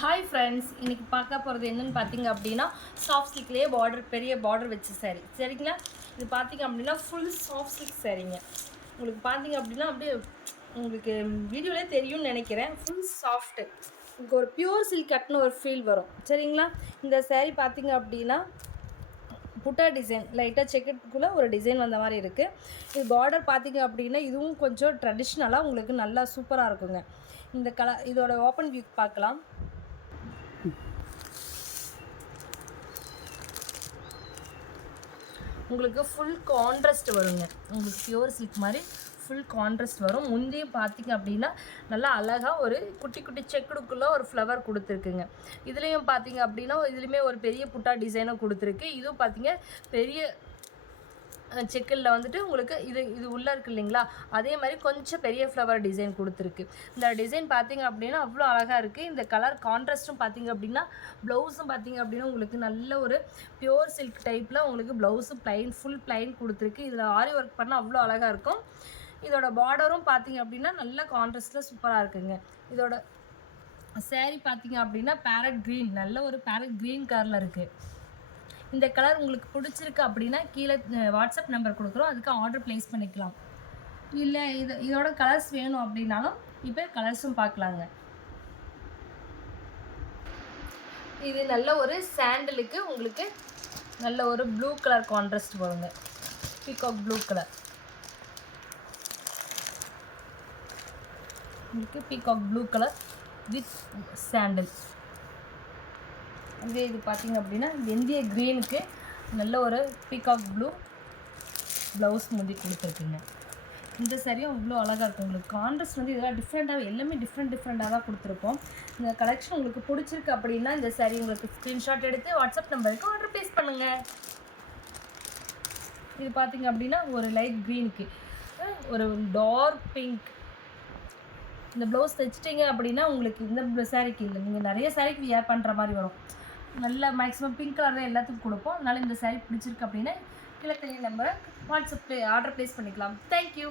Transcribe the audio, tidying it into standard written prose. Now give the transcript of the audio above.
Hi friends, இன்றைக்கி பார்க்க போகிறது என்னென்னு பார்த்தீங்க அப்படின்னா சாஃப்ட் சில்க்லேயே பெரிய பார்டர் வச்ச சாரீ சரிங்களா. இது பார்த்தீங்க அப்படின்னா ஃபுல் சாஃப்ட் சில்க் சாரீங்க. உங்களுக்கு பார்த்தீங்க அப்படின்னா அப்படியே உங்களுக்கு வீடியோவிலே தெரியும்னு நினைக்கிறேன். ஃபுல் சாஃப்ட்டு, உங்களுக்கு ஒரு பியூர் சில்க் கட்னு ஒரு ஃபீல் வரும் சரிங்களா. இந்த சாரீ பார்த்தீங்க அப்படின்னா புட்டா டிசைன் லைட்டாக செக்கெட்டுக்குள்ளே ஒரு டிசைன் வந்த மாதிரி இருக்குது. இது பார்டர் பார்த்தீங்க அப்படின்னா இதுவும் கொஞ்சம் ட்ரெடிஷ்னலாக உங்களுக்கு நல்லா சூப்பராக இருக்குங்க. இந்த இதோட ஓப்பன் வியூ பார்க்கலாம். உங்களுக்கு ஃபுல் கான்ட்ராஸ்ட் வருங்க. உங்களுக்கு பியூர் சில்க் மாதிரி ஃபுல் கான்ட்ராஸ்ட் வரும். முந்தையும் பார்த்தீங்க அப்படின்னா நல்லா அழகாக ஒரு குட்டி குட்டி செக்குடுக்குள்ளே ஒரு ஃப்ளவர் கொடுத்துருக்குங்க. இதுலேயும் பார்த்தீங்க அப்படின்னா இதுலேயுமே ஒரு பெரிய புட்டா டிசைனும் கொடுத்துருக்கு. இதுவும் பார்த்தீங்க பெரிய செக்கில் வந்துட்டு உங்களுக்கு இது உள்ளே இருக்குது இல்லைங்களா, அதே மாதிரி கொஞ்சம் பெரிய ஃப்ளவர் டிசைன் கொடுத்துருக்கு. இந்த டிசைன் பார்த்தீங்க அப்படின்னா அவ்வளோ அழகாக இருக்குது. இந்த கலர் கான்ட்ராஸ்ட்டும் பார்த்தீங்க அப்படின்னா ப்ளவுஸும் பார்த்தீங்க அப்படின்னா உங்களுக்கு நல்ல ஒரு பியூர் சில்க் டைப்பில் உங்களுக்கு ப்ளவுஸும் ஃபுல் ப்ளைன் கொடுத்துருக்கு. இதில் ஆரி ஒர்க் பண்ணால் அவ்வளோ அழகாக இருக்கும். இதோட பார்டரும் பார்த்தீங்க அப்படின்னா நல்ல கான்ட்ராஸ்ட்டில் சூப்பராக இருக்குங்க. இதோட சாரீ பார்த்தீங்க அப்படின்னா பேரட் க்ரீன், நல்ல ஒரு பேரட் க்ரீன் கலரில் இருக்குது. இந்த கலர் உங்களுக்கு பிடிச்சிருக்கு அப்படின்னா கீழே வாட்ஸ்அப் நம்பர் கொடுக்குறோம், அதுக்கு ஆர்டர் ப்ளேஸ் பண்ணிக்கலாம். இல்லை இதோட கலர்ஸ் வேணும் அப்படின்னாலும் இப்போ கலர்ஸும் பார்க்கலாங்க. இது நல்ல ஒரு சாண்டலுக்கு உங்களுக்கு நல்ல ஒரு ப்ளூ கலர் கான்ட்ராஸ்ட் வருங்க. பீகாக் ப்ளூ கலர், உங்களுக்கு peacock blue colour with sandal. இதே இது பார்த்திங்க அப்படின்னா வெந்தய க்ரீனுக்கு நல்ல ஒரு பீகாக் ப்ளூ ப்ளவுஸ் முந்தி கொடுத்துருக்குங்க. இந்த சரியும் இவ்வளோ அழகாக இருக்கும். உங்களுக்கு கான்ட்ராஸ்ட் இதெல்லாம் டிஃப்ரெண்ட்டாக எல்லாமே டிஃப்ரெண்ட்டாக தான் கொடுத்துருப்போம். இந்த கலெக்ஷன் உங்களுக்கு பிடிச்சிருக்கு அப்படின்னா இந்த சாரீ உங்களுக்கு ஸ்க்ரீன்ஷாட் எடுத்து வாட்ஸ்அப் நம்பருக்கு ஆர்டர் ப்ளேஸ் பண்ணுங்கள். இது பார்த்திங்க அப்படின்னா ஒரு லைட் க்ரீனுக்கு ஒரு டார்க் பிங்க். இந்த ப்ளவுஸ் தைச்சிட்டிங்க அப்படின்னா உங்களுக்கு இந்த சாரீக்கு இல்லை, நீங்கள் நிறைய சாரீக்கு வியர் பண்ணுற மாதிரி வரும். நல்ல மேக்ஸிமம் பிங்க் கலர் தான் எல்லாத்துக்கும் கொடுப்போம். அதனால் இந்த சாரீ பிடிச்சிருக்கு அப்படின்னா கீழே தெரிய நம்பரை வாட்ஸ்அப்பில் ஆர்டர் ப்ளேஸ் பண்ணிக்கலாம். தேங்க்யூ.